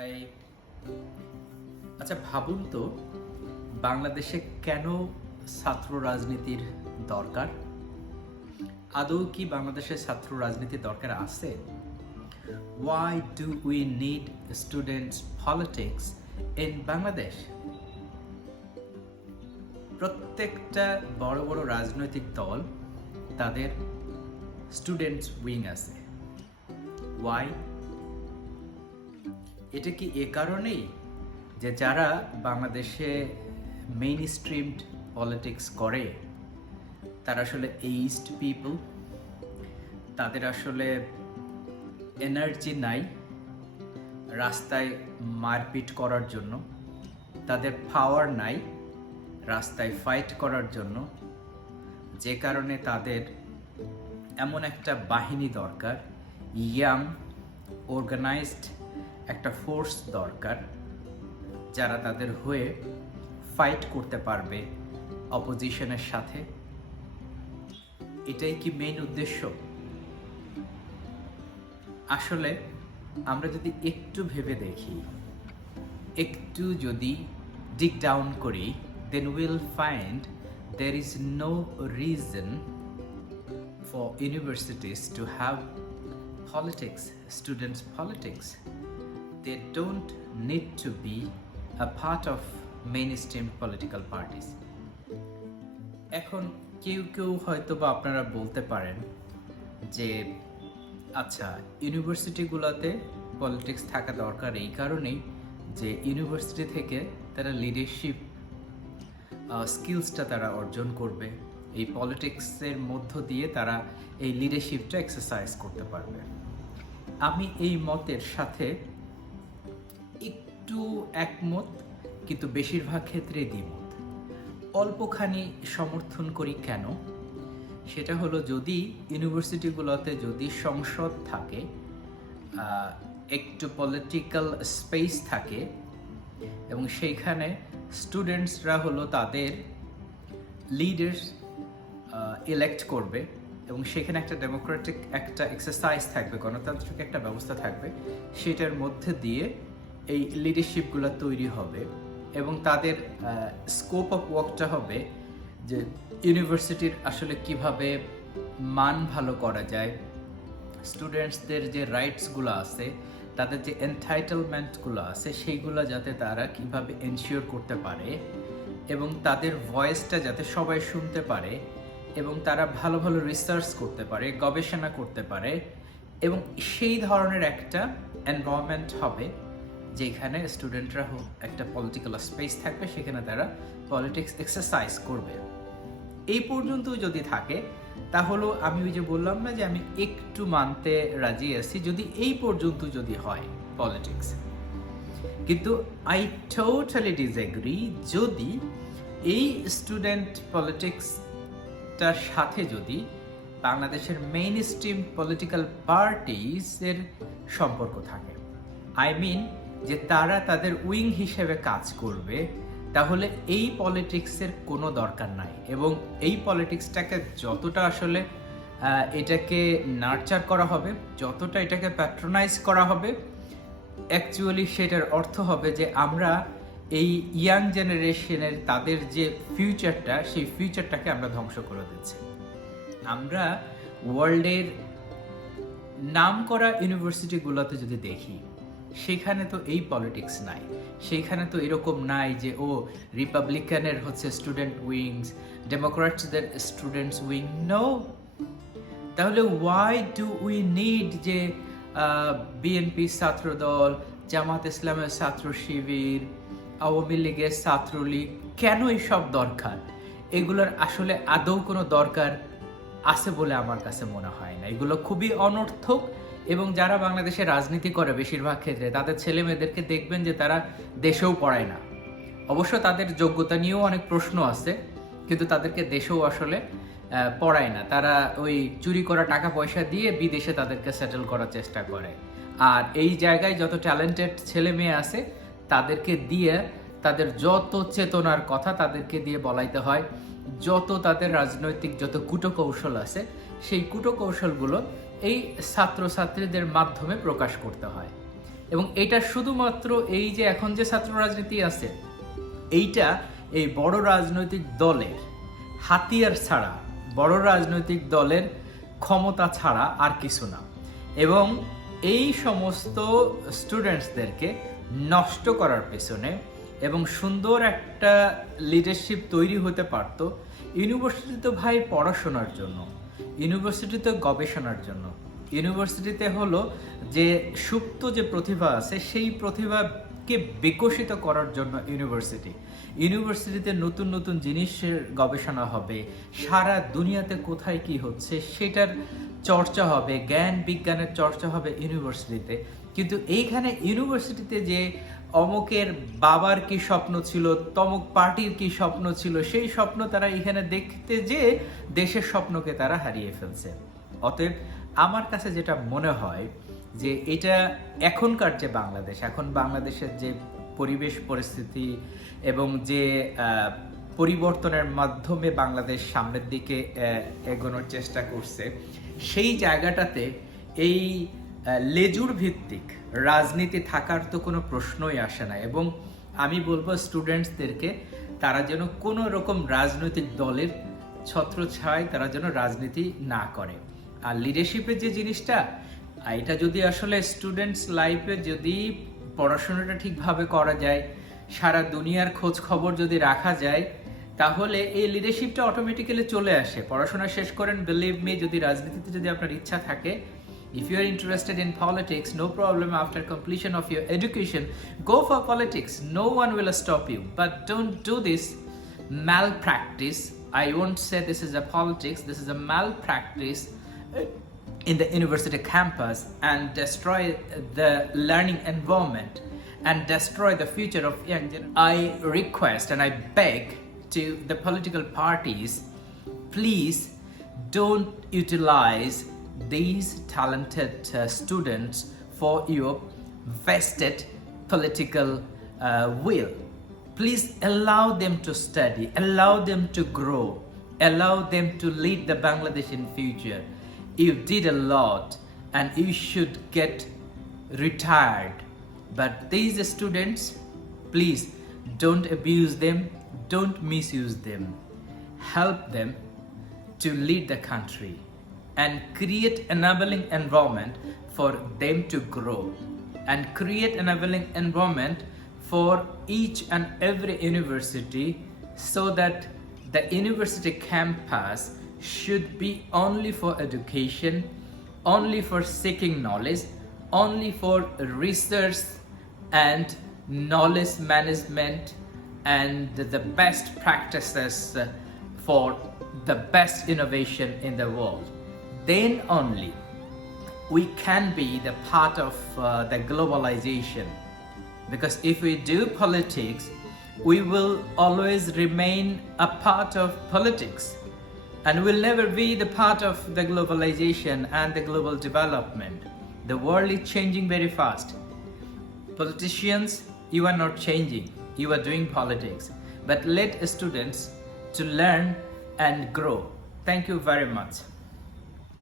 I আচ্ছা ভাবুন তো, বাংলাদেশে কেন ছাত্র রাজনীতির দরকার? আদৌ কি বাংলাদেশে ছাত্র রাজনীতির দরকার আছে? Why do we need students politics in Bangladesh? প্রত্যেকটা বড় বড় রাজনৈতিক দল তাদের স্টুডেন্টস উইং আছে। Why? এটা কি এ কারণেই যে যারা বাংলাদেশে মেইন স্ট্রিমড পলিটিক্স করে তারা আসলে এইজড পিপল, তাদের আসলে এনার্জি নাই রাস্তায় মারপিট করার জন্য, তাদের পাওয়ার নাই রাস্তায় ফাইট করার জন্য, যে কারণে তাদের এমন একটা বাহিনী দরকার, ইয়াং অর্গানাইজড একটা ফোর্স দরকার যারা তাদের হয়ে ফাইট করতে পারবে অপোজিশনের সাথে। এটাই কি মেইন উদ্দেশ্য? আসলে আমরা যদি একটু ভেবে দেখি, একটু যদি ডিগ ডাউন করি, then we'll find there is no reason for universities to have politics, students politics. They don't need to be a part of mainstream political parties. এখন কেউ কেউ হয়তো বা আপনারা বলতে পারেন যে আচ্ছা, ইউনিভার্সিটিগুলোতে পলিটিক্স থাকা দরকার এই কারণেই যে ইউনিভার্সিটি থেকে তারা লিডারশিপ স্কিলসটা তারা অর্জন করবে, এই পলিটিক্সের মধ্য দিয়ে তারা এই লিডারশিপটা এক্সারসাইজ করতে পারবে। আমি এই মতের সাথে একটু একমত, কিন্তু বেশিরভাগ ক্ষেত্রেই দ্বিমত। অল্পখানি সমর্থন করি কেন? সেটা হলো, যদি ইউনিভার্সিটিগুলোতে যদি সংসদ থাকে, একটু পলিটিক্যাল স্পেস থাকে এবং সেইখানে স্টুডেন্টসরা হলো তাদের লিডার্স ইলেক্ট করবে এবং সেখানে একটা ডেমোক্রেটিক একটা এক্সারসাইজ থাকবে, গণতান্ত্রিক একটা ব্যবস্থা থাকবে, সেটার মধ্যে দিয়ে এই লিডারশিপগুলো তৈরি হবে এবং তাদের স্কোপ অফ ওয়ার্কটা হবে যে ইউনিভার্সিটির আসলে কিভাবে মান ভালো করা যায়, স্টুডেন্টসদের যে রাইটসগুলো আছে, তাদের যে এনটাইটেলমেন্টগুলো আছে, সেইগুলো যাতে তারা কিভাবে এনশিওর করতে পারে এবং তাদের ভয়েসটা যাতে সবাই শুনতে পারে এবং তারা ভালো ভালো রিসার্চ করতে পারে, গবেষণা করতে পারে এবং সেই ধরনের একটা এনভায়রনমেন্ট হবে যেখানে স্টুডেন্টরা একটা পলিটিক্যাল স্পেস থাকবে, সেখানে তারা পলিটিক্স এক্সারসাইজ করবে। এই পর্যন্ত যদি থাকে তাহলেও আমি ওই যে বললাম না যে আমি একটু মানতে রাজি আছি যদি এই পর্যন্ত যদি হয় পলিটিক্স। কিন্তু আই টোটালি ডিসএগ্রি যদি এই স্টুডেন্ট পলিটিক্সটার সাথে যদি বাংলাদেশের মেইন স্ট্রিম পলিটিক্যাল পার্টিসের সম্পর্ক থাকে। আই মিন যে তারা তাদের উইং হিসেবে কাজ করবে, তাহলে এই পলিটিক্সের কোনো দরকার নাই এবং এই পলিটিক্সটাকে যতটা আসলে এটাকে নার্চার করা হবে, যতটা এটাকে প্যাট্রোনাইজ করা হবে, অ্যাকচুয়ালি সেটার অর্থ হবে যে আমরা এই ইয়াং জেনারেশনের তাদের যে ফিউচারটা, সেই ফিউচারটাকে আমরা ধ্বংস করে দিচ্ছি। আমরা ওয়ার্ল্ডের নাম করা ইউনিভার্সিটিগুলোতে যদি দেখি, সেখানে তো এই পলিটিক্স নাই, সেইখানে তো এরকম নাই যে ও রিপাবলিকানের হচ্ছে স্টুডেন্ট উইংস, ডেমোক্র্যাটসদের স্টুডেন্টস উইং। নো। তাহলে ওয়াই ডু উই নিড যে বিএনপি ছাত্রদল, জামাত ইসলামের ছাত্র শিবির, আওয়ামী লীগের ছাত্রলীগ, কেন এইসব দরকার? এগুলোর আসলে আদৌ কোনো দরকার আছে বলে আমার কাছে মনে হয় না। এগুলো খুবই অনর্থক এবং যারা বাংলাদেশে রাজনীতি করে বেশিরভাগ ক্ষেত্রে তাদের ছেলে মেয়েদেরকে দেখবেন যে তারা দেশেও পড়ায় না। অবশ্য তাদের যোগ্যতা নিয়েও অনেক প্রশ্ন আছে, কিন্তু তাদেরকে দেশেও আসলে পড়ায় না। তারা ওই চুরি করা টাকা পয়সা দিয়ে বিদেশে তাদেরকে সেটেল করার চেষ্টা করে। আর এই জায়গায় যত ট্যালেন্টেড ছেলে মেয়ে আছে তাদেরকে দিয়ে তাদের যত চেতনার কথা তাদেরকে দিয়ে বলাইতে হয়, যত তাদের রাজনৈতিক যত কূটকৌশল আছে সেই কূটকৌশলগুলো এই ছাত্রছাত্রীদের মাধ্যমে প্রকাশ করতে হয়। এবং এটা শুধুমাত্র এই যে এখন যে ছাত্র রাজনীতি আছে এইটা এই বড় রাজনৈতিক দলের হাতিয়ার ছাড়া, বড় রাজনৈতিক দলের ক্ষমতা ছাড়া আর কিছু না। এবং এই সমস্ত স্টুডেন্টসদেরকে নষ্ট করার পেছনে এবং সুন্দর একটা লিডারশিপ তৈরি হতে পারত ইউনিভার্সিটিতে ভাই পড়াশোনার জন্য, ইউনিভার্সিটিতে গবেষণার জন্য, ইউনিভার্সিটিতে হলো যে সুপ্ত যে প্রতিভা আছে সেই প্রতিভাকে বিকশিত করার জন্য ইউনিভার্সিটিতে নতুন নতুন জিনিসের গবেষণা হবে, সারা দুনিয়াতে কোথায় কি হচ্ছে সেটার চর্চা হবে, জ্ঞান বিজ্ঞানের চর্চা হবে ইউনিভার্সিটিতে। কিন্তু এইখানে ইউনিভার্সিটিতে যে অমুকের বাবার কি স্বপ্ন ছিল, তমুক পার্টির কি স্বপ্ন ছিল, সেই স্বপ্ন তারা এখানে দেখতে যে দেশের স্বপ্নকে তারা হারিয়ে ফেলছে। অতএব আমার কাছে যেটা মনে হয় যে এটা এখনকার যে বাংলাদেশ, এখন বাংলাদেশের যে পরিবেশ পরিস্থিতি এবং যে পরিবর্তনের মাধ্যমে বাংলাদেশ সামনের দিকে এগোনোর চেষ্টা করছে, সেই জায়গাটাতে এই লেজুর ভিত্তিক রাজনীতি থাকার তো কোনো প্রশ্নই আসে না। এবং আমি বলবো স্টুডেন্টসদেরকে তারা যেন কোনো রকম রাজনৈতিক দলের ছত্রছায়ায় তারা যেন রাজনীতি না করে। আর লিডারশিপের যে জিনিসটা, এটা যদি আসলে স্টুডেন্টস লাইফে যদি পড়াশোনাটা ঠিকভাবে করা যায়, সারা দুনিয়ার খোঁজ খবর যদি রাখা যায়, তাহলে এই লিডারশিপটা অটোমেটিক্যালি চলে আসে। পড়াশোনা শেষ করেন, বিলিভ মি, যদি রাজনীতিতে যদি আপনার ইচ্ছা থাকে, if you are interested in politics, no problem, after completion of your education, go for politics. No one will stop you. But don't do this malpractice. I won't say this is a politics, this is a malpractice in the university campus and destroy the learning environment and destroy the future of young generation. I request and I beg to the political parties, please don't utilize these talented students for your vested political will. Please allow them to study, allow them to grow, allow them to lead the Bangladesh in future. You did a lot and you should get retired. But these students, please don't abuse them, don't misuse them. Help them to lead the country and create enabling environment for them to grow and create enabling environment for each and every university, so that the university campus should be only for education, only for seeking knowledge, only for research and knowledge management and the best practices for the best innovation in the world. Then only we can be the part of the globalization. Because if we do politics, we will always remain a part of politics and will never be the part of the globalization and the global development. The world is changing very fast. Politicians, you are not changing, you are doing politics. But let students to learn and grow. Thank you very much.